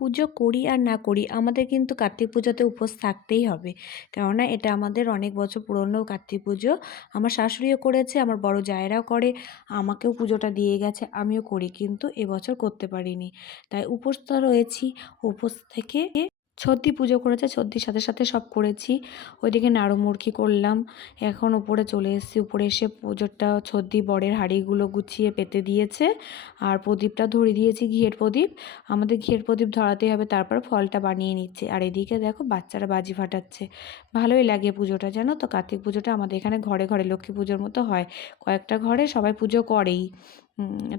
পুজো করি আর না করি আমাদের কিন্তু কার্তিক পুজোতে উপোস থাকতেই হবে। কেননা এটা আমাদের অনেক বছর পুরনো কার্তিক পুজো। আমার শাশুড়িও করেছে, আমার বড় জায়েরাও করে, আমাকেও পুজোটা দিয়ে গেছে, আমিও করি, কিন্তু এবছর করতে পারিনি। তাই উপোস তো রয়েছি। উপোস থেকে সত্যি পুজো করেছে, সত্যির সাথে সাথে সব করেছি। ওইদিকে নাড়ুমুড়কি করলাম। এখন উপরে চলে এসেছি, উপরে এসে পুজোরটা সত্যি বরের হাঁড়িগুলো গুছিয়ে পেতে দিয়েছে, আর প্রদীপটা ধরিয়ে দিয়েছি, ঘিয়ের প্রদীপ। আমাদের ঘিয়ের প্রদীপ ধরাতেই হবে, তারপর ফলটা বানিয়ে নিচ্ছে। আর এদিকে দেখো বাচ্চারা বাজি ফাটাচ্ছে। ভালোই লাগে পুজোটা, জানো তো। কার্তিক পুজোটা আমাদের এখানে ঘরে ঘরে লক্ষ্মী পুজোর মতো হয়, কয়েকটা ঘরে সবাই পুজো করেই।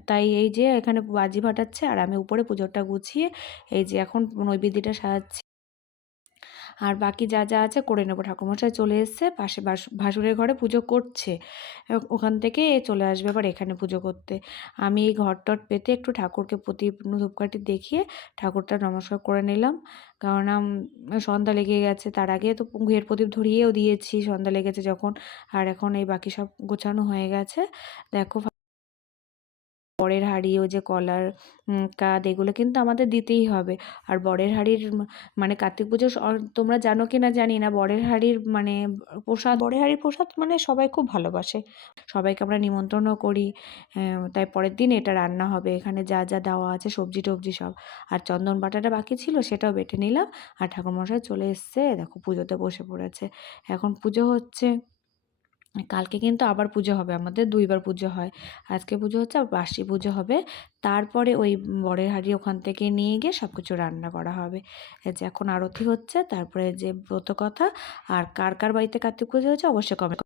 তাই এই যে এখানে বাজি ফাটাচ্ছে, আর আমি উপরে পুজোটা গুছিয়ে এই যে এখন নৈবেদ্যটা সাজাচ্ছি, আর বাকি যা যা আছে করে নেবো। ঠাকুরমশাই চলে এসছে, পাশে ভাসুরের ঘরে পুজো করছে, ওখান থেকে চলে আসবে আবার এখানে পুজো করতে। আমি এই ঘর টট পেতে একটু ঠাকুরকে প্রদীপ ধূপকাঠি দেখিয়ে ঠাকুরটা নমস্কার করে নিলাম। কারণ সন্ধ্যা লেগে গেছে, তার আগে তো ঘিয়ের প্রদীপ ধরিয়েও দিয়েছি সন্ধ্যা লেগেছে যখন। আর এখন এই বাকি সব গোছানো হয়ে গেছে। দেখো বরের হাঁড়ি, ওই যে কলার কাঁধ, এগুলো কিন্তু আমাদের দিতেই হবে। আর বরের হাঁড়ির মানে কার্তিক পুজো তোমরা জানো কি না জানি না, বরের হাঁড়ির মানে প্রসাদ, বরের হাঁড়ির প্রসাদ মানে সবাই খুব ভালোবাসে, সবাইকে আমরা নিমন্ত্রণও করি। তাই পরের দিন এটা রান্না হবে, এখানে যা যা দেওয়া আছে সবজি টবজি সব। আর চন্দন বাটাটা বাকি ছিল, সেটাও বেটে নিলাম। আর ঠাকুরমশাই চলে এসছে, দেখো পুজোতে বসে পড়েছে। এখন পুজো হচ্ছে, কালকে কিন্তু আবার পুজো হবে, আমাদের দুইবার পুজো হয়। আজকে পুজো হচ্ছে, আর বাসি পুজো হবে। তারপরে ওই বরের হাঁড়ি ওখান থেকে নিয়ে গিয়ে সব কিছু রান্না করা হবে। এই যে এখন আরতি হচ্ছে, তারপরে যে ব্রত কথা। আর কার কার বাড়িতে কার্তিক পুজো হচ্ছে অবশ্যই কমেন্ট